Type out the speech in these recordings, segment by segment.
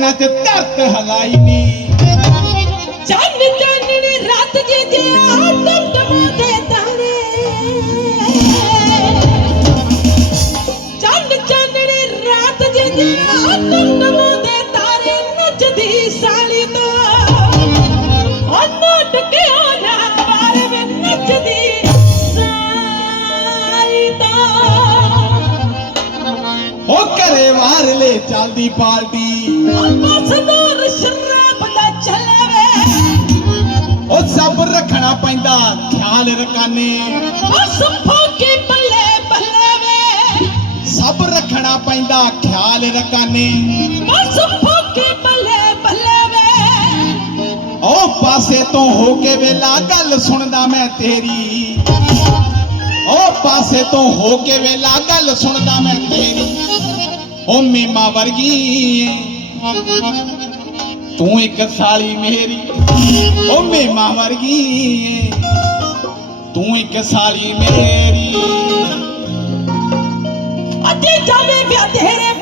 नाच तर्त हलाई ਉਹ ਘਰੇ ਬਾਹਰ ਲੈ ਚੱਲਦੀ ਪਾਰਟੀ। ਬਸ ਦੂਰ ਸ਼ਰਾਬ ਦਾ ਚੱਲੇ ਵੇ ਉਹ ਸਭ ਰੱਖਣਾ ਪੈਂਦਾ ਖਿਆਲ ਰਕਾਨੇ। ਬਸ ਫੋਕੇ ਬੱਲੇ ਬੱਲੇ ਵੇ ਸਭ ਰੱਖਣਾ ਪੈਂਦਾ ਖਿਆਲ ਰਕਾਨੇ। ਬਸ ਫੋਕੇ ਬੱਲੇ ਬੱਲੇ ਵੇ ਉਹ ਪਾਸੇ ਤੋਂ ਹੋ ਕੇ ਵੇਲਾ, ਗੱਲ ਸੁਣਦਾ ਮੈਂ ਤੇਰੀ। ਉਹ ਪਾਸੇ ਤੋਂ ਹੋ ਕੇ ਵੇਲਾ, ਗੱਲ ਸੁਣਦਾ ਮੈਂ ਤੇਰੀ। ਉਹ ਮੀਮਾ ਵਰਗੀ। ਤੂੰ ਇੱਕ ਸਾਲੀ ਮੇਰੀ। ਉਹ ਮੀਮਾ ਵਰਗੀ। ਤੂੰ ਇੱਕ ਸਾਲੀ ਮੇਰੀ। ਅੱਧੇ ਜਾਵੇ ਵਿਆਹ ਤੇਰੇ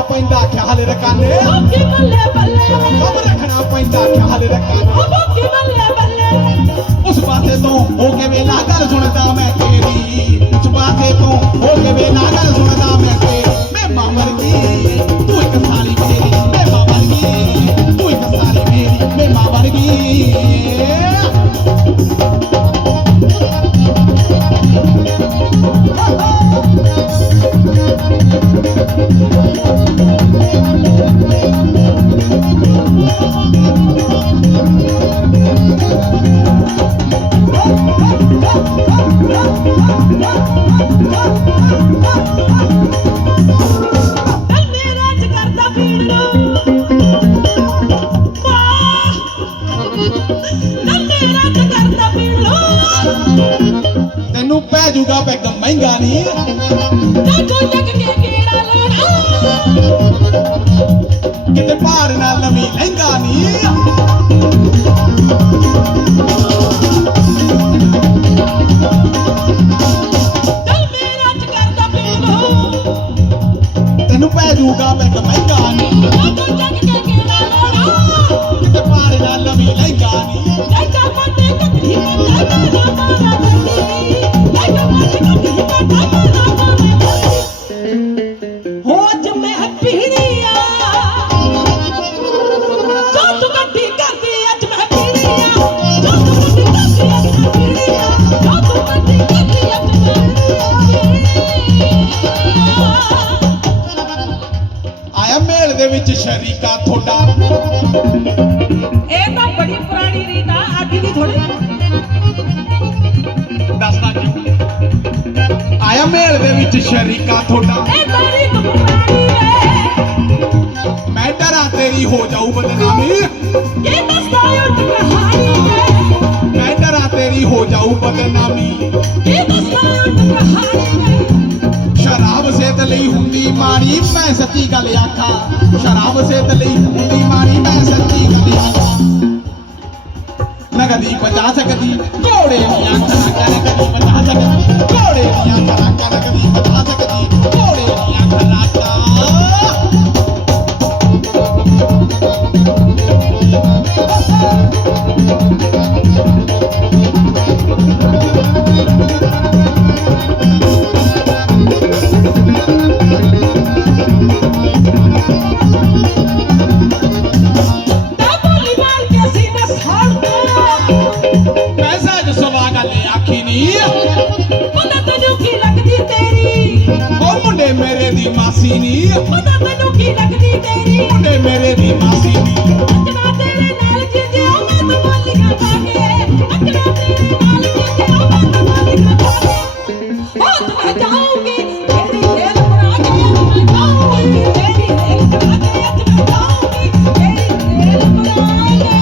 ਰੱਖਣਾ ਪੈਂਦਾ ਖਿਆਲ ਰਕਾਨੇ। ਓਕੇ ਬੱਲੇ ਬੱਲੇ। ਸਭ ਰੱਖਣਾ ਪੈਂਦਾ ਖਿਆਲ ਰਕਾਨੇ। ਓਕੇ ਬੱਲੇ ਬੱਲੇ। ਉਸ ਪਾਸੇ ਤੋਂ ਹੋ ਕੇ ਵੇਲਾ ਗੱਲ ਸੁਣਦਾ ਮੈਂ ਤੇਰੀ। ਉਸ ਪਾਸੇ ਤੋਂ ਹੋ ਕੇ ਵੇਲਾ ਗੱਲ ਸੁਣਦਾ ਮੈਂ ਤੇਰੀ। ਮੈਂ ਮਾਮਰ ਦੀ ਤੂੰ ਇੱਕ ਸਾਲੀ ਮੇਰੀ। ਮੈਂ ਮਾਮਰ ਦੀ ਤੂੰ ਇੱਕ ਸਾਲੀ ਮੇਰੀ। ਮੈਂ ਮਾਮਰ ਦੀ ਜੂਗਾ ਪੈਗ ਮਹਿੰਗਾ ਨਹੀਂ ਦੇਖੋ ਜੱਗ ਕੇ ਕੀੜਾ ਲਾਉਣਾ। ਆਇਆ ਮੇਲ ਦੇ ਵਿੱਚ ਸ਼ਰੀਕਾ ਤੁਹਾਡਾ। ਇਹ ਤਾਂ ਬੜੀ ਪੁਰਾਣੀ ਰੀਤ ਆ ਅੱਜ ਦੀ ਥੋੜੀ ਦੱਸਦਾ ਕਿਉਂ ਆਇਆ ਮੇਲ ਦੇ ਵਿੱਚ ਸ਼ਰੀਕਾ ਤੁਹਾਡਾ। ਇਹ ਤਾਂ ਰੀਤ ਪੁਰਾਣੀ ਵੇ ਮੈਂ ਡਰਾਂ ਤੇਰੀ ਹੋ ਜਾਊ ਬਦਨਾਮੀ। ਇਹ ਦੱਸਦਾ ਉੱਠ ਕਹਾਣੀ ਵੇ ਮੈਂ ਡਰਾਂ ਤੇਰੀ ਹੋ ਜਾਊ ਬਦਨਾਮੀ। ਇਹ ਦੱਸਦਾ ਉੱਠ ਕਹਾਣੀ ਹੁੰਦੀ ਮੈਂ ਸੱਚੀ ਗੱਲ ਆਖਾ, ਸ਼ਰਾਬ ਸਿਹਤ ਲਈ ਹੁੰਦੀ ਮਾੜੀ ਮੈਂ ਸੱਚੀ ਗੱਲ ਆਖਾਂ। ਨਗਦੀ ਬਚਾ ਸਕਦੀ, ਘੋੜੇ ਦੀਆਂ ਮਾਸੀ ਤੇਰੀ? ਮੁੰਡੇ ਮੇਰੇ ਦੀ ਮਾਸੀ ਨੀ ਅੱਖਣਾ ਤੇਰੇ ਨਾਲ ਜਿੰਦਿਆ ਮੈਂ ਤਾਂ ਬੋਲੀਆਂ ਪਾ ਕੇ। ਅੱਖਣਾ ਤੇਰੇ ਨਾਲ ਜਿੰਦਿਆ ਮੈਂ ਤਾਂ ਬੋਲੀਆਂ ਪਾ ਕੇ। ਹੋ ਤੂੰ ਜਾਊਂਗੀ ਤੇਰੀ ਰੇਲ ਬਣਾ ਕੇ ਮੈਂ ਜਾਊਂਗੀ ਤੇਰੀ ਰੇਲ ਬਣਾ ਕੇ ਮੈਂ ਜਾਊਂਗੀ ਤੇਰੀ ਰੇਲ ਬਣਾ ਕੇ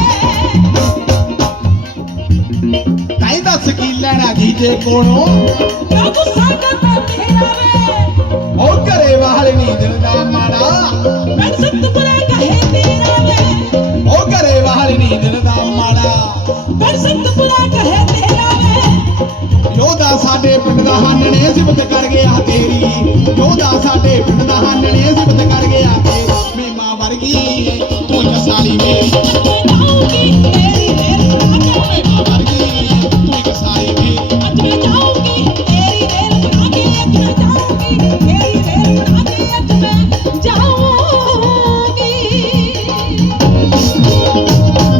ਤਾਈ ਦੱਸ ਕੀ ਲੈਣਾ ਜੀਜੇ ਕੋਲੋਂ। ਕਿਉਂ ਗੁੱਸਾ ਕਰਦਾ ਤੇਰਾ ਵੇ। ਘਰੇ ਵਾਲੇ ਨਹੀਂ ਦਿੰਦਾ ਮਾੜਾ। ਮੈਂ ਸਤਪੁਰੇ ਕਹੇ ਤੇਰਾ ਵੇ। ਉਹ ਘਰੇ ਵਾਲੇ ਨਹੀਂ ਦਿੰਦਾ ਮਾੜਾ। ਮੈਂ ਸਤਪੁਰਾ ਕਹੇ ਤੇਰਾ ਵੇ। ਯੋਧਾ ਸਾਡੇ ਪਿੰਡ ਦਾ ਹਾਨਣੇ ਸਿਫਤ ਕਰ ਗਿਆ ਤੇਰੀ। ਯੋਧਾ ਸਾਡੇ ਪਿੰਡ ਦਾ ਹਾਨਣੇ